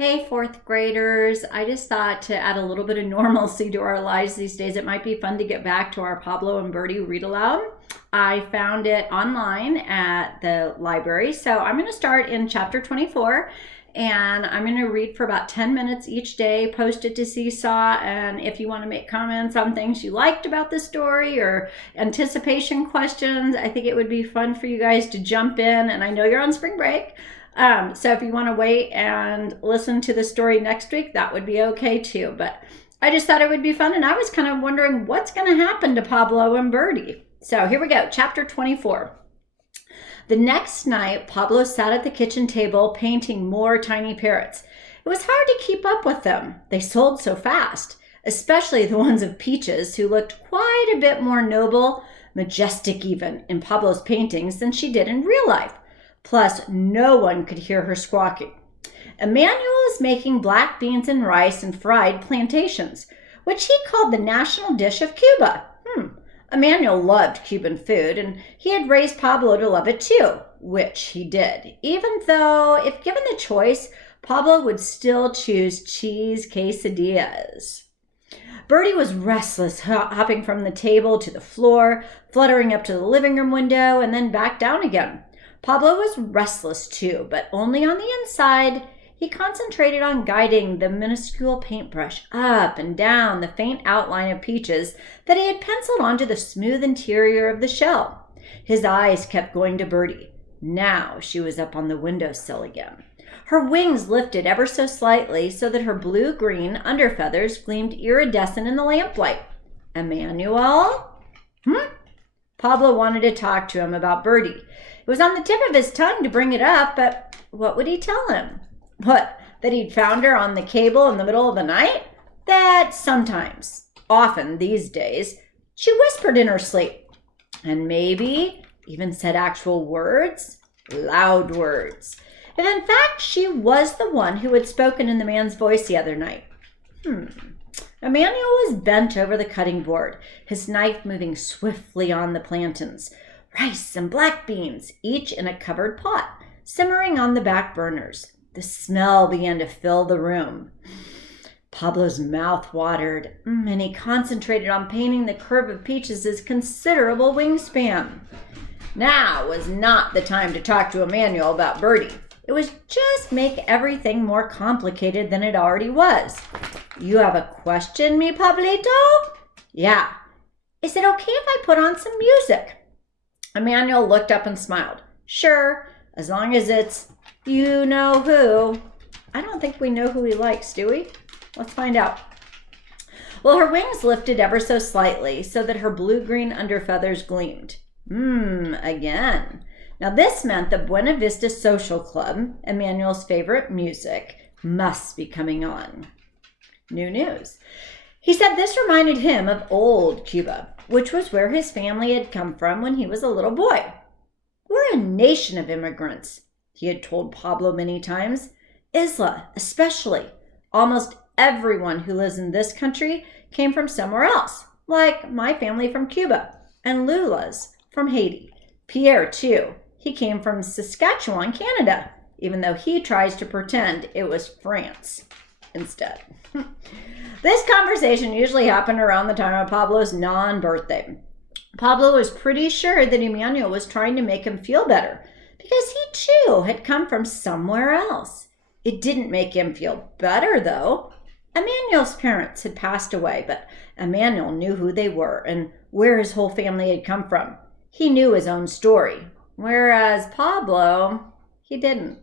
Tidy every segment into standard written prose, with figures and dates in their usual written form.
Hey, fourth graders. I just thought to add a little bit of normalcy to our lives these days, it might be fun to get back to our Pablo and Birdy read aloud. I found it online at the library. So I'm going to start in chapter 24 and I'm going to read for about 10 minutes each day, post it to Seesaw. And if you want to make comments on things you liked about the story or anticipation questions, I think it would be fun for you guys to jump in. And I know you're on spring break. So if you want to wait and listen to the story next week, that would be okay too. But I just thought it would be fun. And I was kind of wondering what's going to happen to Pablo and Birdy. So here we go. Chapter 24. The next night, Pablo sat at the kitchen table painting more tiny parrots. It was hard to keep up with them. They sold so fast, especially the ones of Peaches, who looked quite a bit more noble, majestic even, in Pablo's paintings than she did in real life. Plus, no one could hear her squawking. Emmanuel is making black beans and rice and fried plantations, which he called the national dish of Cuba. Emmanuel loved Cuban food, and he had raised Pablo to love it too, which he did, even though, if given the choice, Pablo would still choose cheese quesadillas. Birdy was restless, hopping from the table to the floor, fluttering up to the living room window, and then back down again. Pablo was restless too, but only on the inside. He concentrated on guiding the minuscule paintbrush up and down the faint outline of Peaches that he had penciled onto the smooth interior of the shell. His eyes kept going to Birdy. Now she was up on the windowsill again. Her wings lifted ever so slightly so that her blue-green underfeathers gleamed iridescent in the lamplight. Emmanuel? Pablo wanted to talk to him about Birdy. It was on the tip of his tongue to bring it up, but what would he tell him? What, that he'd found her on the cable in the middle of the night? That sometimes, often these days, she whispered in her sleep. And maybe even said actual words, loud words. If in fact she was the one who had spoken in the man's voice the other night. Emmanuel was bent over the cutting board, his knife moving swiftly on the plantains. Rice and black beans, each in a covered pot, simmering on the back burners. The smell began to fill the room. Pablo's mouth watered, and he concentrated on painting the curve of Peaches' considerable wingspan. Now was not the time to talk to Emmanuel about Birdy. It was just make everything more complicated than it already was. You have a question, mi Pablito? Yeah. Is it okay if I put on some music? Emmanuel looked up and smiled. Sure, as long as it's you know who. I don't think we know who he likes, do we? Let's find out. Well, her wings lifted ever so slightly so that her blue-green underfeathers gleamed. Again. Now this meant the Buena Vista Social Club, Emmanuel's favorite music, must be coming on. New news. He said this reminded him of old Cuba, which was where his family had come from when he was a little boy. We're a nation of immigrants, he had told Pablo many times. Isla, especially. Almost everyone who lives in this country came from somewhere else, like my family from Cuba, and Lula's from Haiti. Pierre, too. He came from Saskatchewan, Canada, even though he tries to pretend it was France instead. This conversation usually happened around the time of Pablo's non-birthday. Pablo was pretty sure that Emmanuel was trying to make him feel better because he too had come from somewhere else. It didn't make him feel better though. Emmanuel's parents had passed away, but Emmanuel knew who they were and where his whole family had come from. He knew his own story, whereas Pablo, he didn't.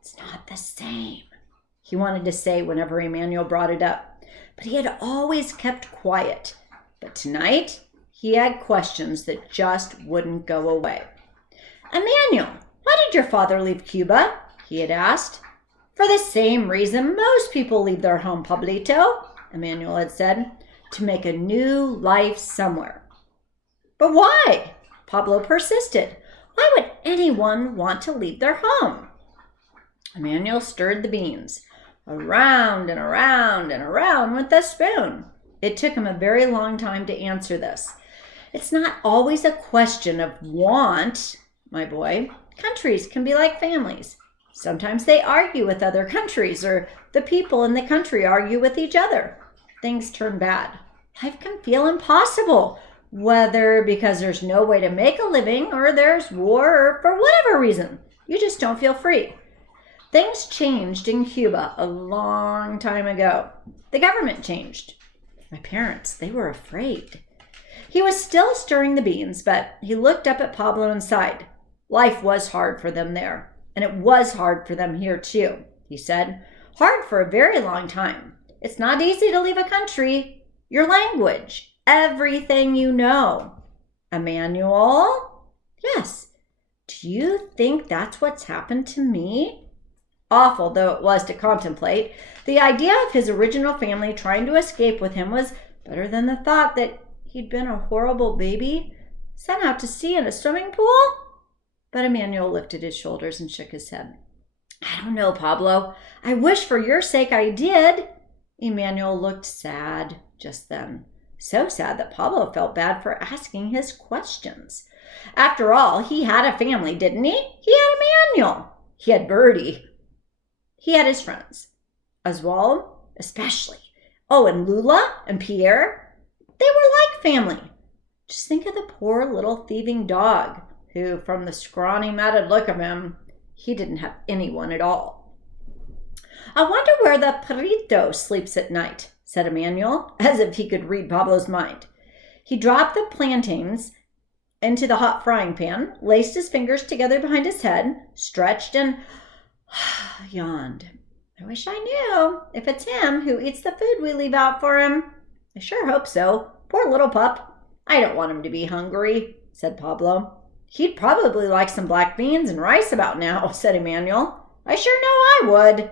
It's not the same, he wanted to say whenever Emmanuel brought it up, but he had always kept quiet. But tonight, he had questions that just wouldn't go away. Emmanuel, why did your father leave Cuba? He had asked. For the same reason most people leave their home, Pablito, Emmanuel had said, to make a new life somewhere. But why? Pablo persisted. Why would anyone want to leave their home? Emmanuel stirred the beans. Around and around and around went the spoon. It took him a very long time to answer this. It's not always a question of want, my boy. Countries can be like families. Sometimes they argue with other countries, or the people in the country argue with each other. Things turn bad. Life can feel impossible, whether because there's no way to make a living, or there's war, or for whatever reason. You just don't feel free. Things changed in Cuba a long time ago. The government changed. My parents, they were afraid. He was still stirring the beans, but he looked up at Pablo and sighed. Life was hard for them there, and it was hard for them here too, he said. Hard for a very long time. It's not easy to leave a country, your language, everything you know. Emmanuel? Yes. Do you think that's what's happened to me? Awful though it was to contemplate, the idea of his original family trying to escape with him was better than the thought that he'd been a horrible baby sent out to sea in a swimming pool. But Emmanuel lifted his shoulders and shook his head. I don't know, Pablo. I wish for your sake I did. Emmanuel looked sad just then. So sad that Pablo felt bad for asking his questions. After all, he had a family, didn't he? He had Emmanuel. He had Birdy. He had his friends. Oswald, especially. Oh, and Lula and Pierre. They were like family. Just think of the poor little thieving dog, who, from the scrawny, matted look of him, he didn't have anyone at all. I wonder where the perrito sleeps at night, said Emmanuel, as if he could read Pablo's mind. He dropped the plantains into the hot frying pan, laced his fingers together behind his head, stretched, and yawned. I wish I knew if it's him who eats the food we leave out for him. I sure hope so. Poor little pup. I don't want him to be hungry, said Pablo. He'd probably like some black beans and rice about now, said Emmanuel. I sure know I would.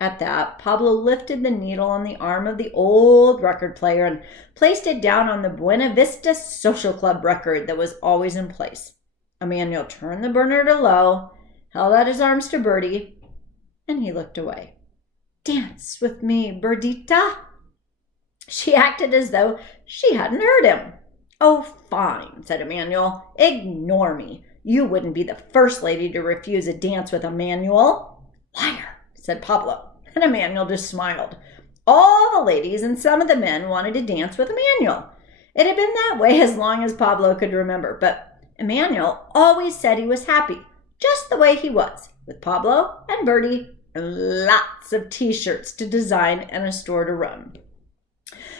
At that, Pablo lifted the needle on the arm of the old record player and placed it down on the Buena Vista Social Club record that was always in place. Emmanuel turned the burner to low, held out his arms to Birdy, and he looked away. Dance with me, Birdita. She acted as though she hadn't heard him. Oh, fine, said Emmanuel. Ignore me. You wouldn't be the first lady to refuse a dance with Emmanuel. Liar, said Pablo. And Emmanuel just smiled. All the ladies and some of the men wanted to dance with Emmanuel. It had been that way as long as Pablo could remember, but Emmanuel always said he was happy, just the way he was, with Pablo and Birdy and lots of T-shirts to design and a store to run.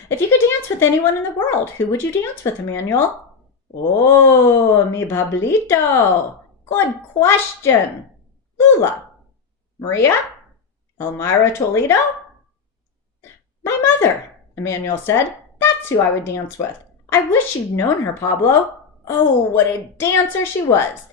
If you could dance with anyone in the world, who would you dance with, Emmanuel? Oh, mi Pablito. Good question. Lula. Maria? Elmira Toledo? My mother, Emmanuel said. That's who I would dance with. I wish you'd known her, Pablo. Oh, what a dancer she was.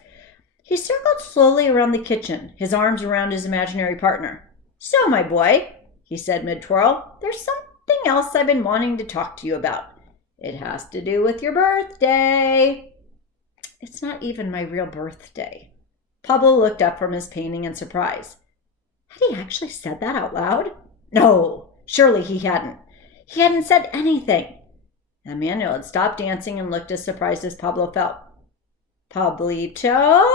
He circled slowly around the kitchen, his arms around his imaginary partner. So, my boy, he said mid-twirl, there's something else I've been wanting to talk to you about. It has to do with your birthday. It's not even my real birthday. Pablo looked up from his painting in surprise. Had he actually said that out loud? No, surely he hadn't. He hadn't said anything. Emmanuel had stopped dancing and looked as surprised as Pablo felt. Pablito?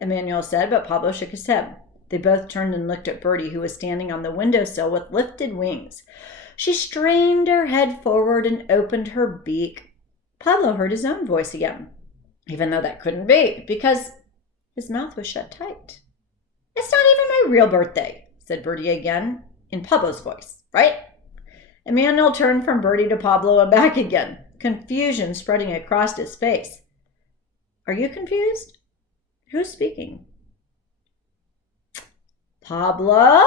Emmanuel said, but Pablo shook his head. They both turned and looked at Birdy, who was standing on the windowsill with lifted wings. She strained her head forward and opened her beak. Pablo heard his own voice again, even though that couldn't be, because his mouth was shut tight. It's not even my real birthday, said Birdy again, in Pablo's voice, right? Emmanuel turned from Birdy to Pablo and back again, confusion spreading across his face. Are you confused? Who's speaking? Pablo,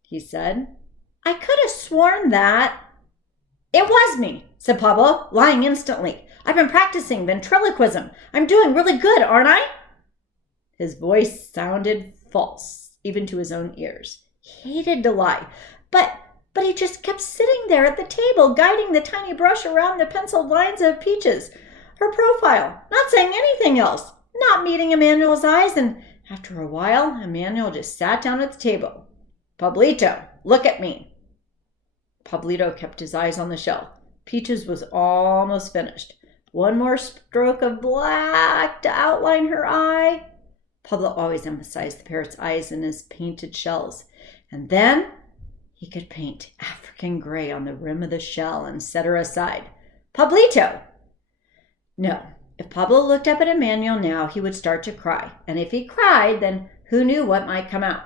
he said. I could have sworn that. It was me, said Pablo, lying instantly. I've been practicing ventriloquism. I'm doing really good, aren't I? His voice sounded false, even to his own ears. He hated to lie, but he just kept sitting there at the table, guiding the tiny brush around the penciled lines of Peaches, her profile, not saying anything else, not meeting Emmanuel's eyes, and after a while, Emmanuel just sat down at the table. Pablito, look at me. Pablito kept his eyes on the shelf. Peaches was almost finished. One more stroke of black to outline her eye. Pablo always emphasized the parrot's eyes and his painted shells. And then he could paint African gray on the rim of the shell and set her aside. Pablito! No, if Pablo looked up at Emmanuel now, he would start to cry. And if he cried, then who knew what might come out?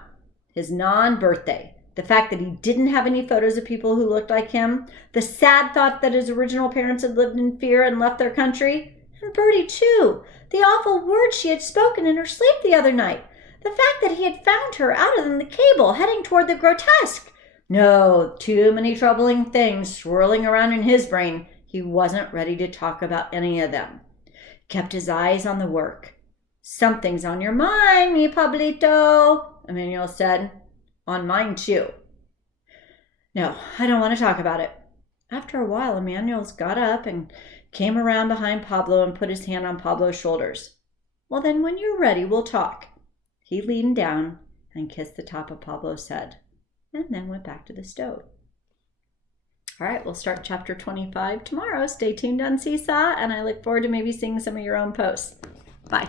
His non-birthday, the fact that he didn't have any photos of people who looked like him, the sad thought that his original parents had lived in fear and left their country, and Birdy too, the awful words she had spoken in her sleep the other night, the fact that he had found her out on the cable heading toward the grotesque. No, too many troubling things swirling around in his brain. He wasn't ready to talk about any of them. Kept his eyes on the work. Something's on your mind, mi Pablito, Emmanuel said. On mine too. No, I don't want to talk about it. After a while, Emmanuel got up and came around behind Pablo and put his hand on Pablo's shoulders. Well, then when you're ready, we'll talk. He leaned down and kissed the top of Pablo's head, and then went back to the stove. All right, we'll start chapter 25 tomorrow. Stay tuned on Seesaw, and I look forward to maybe seeing some of your own posts. Bye.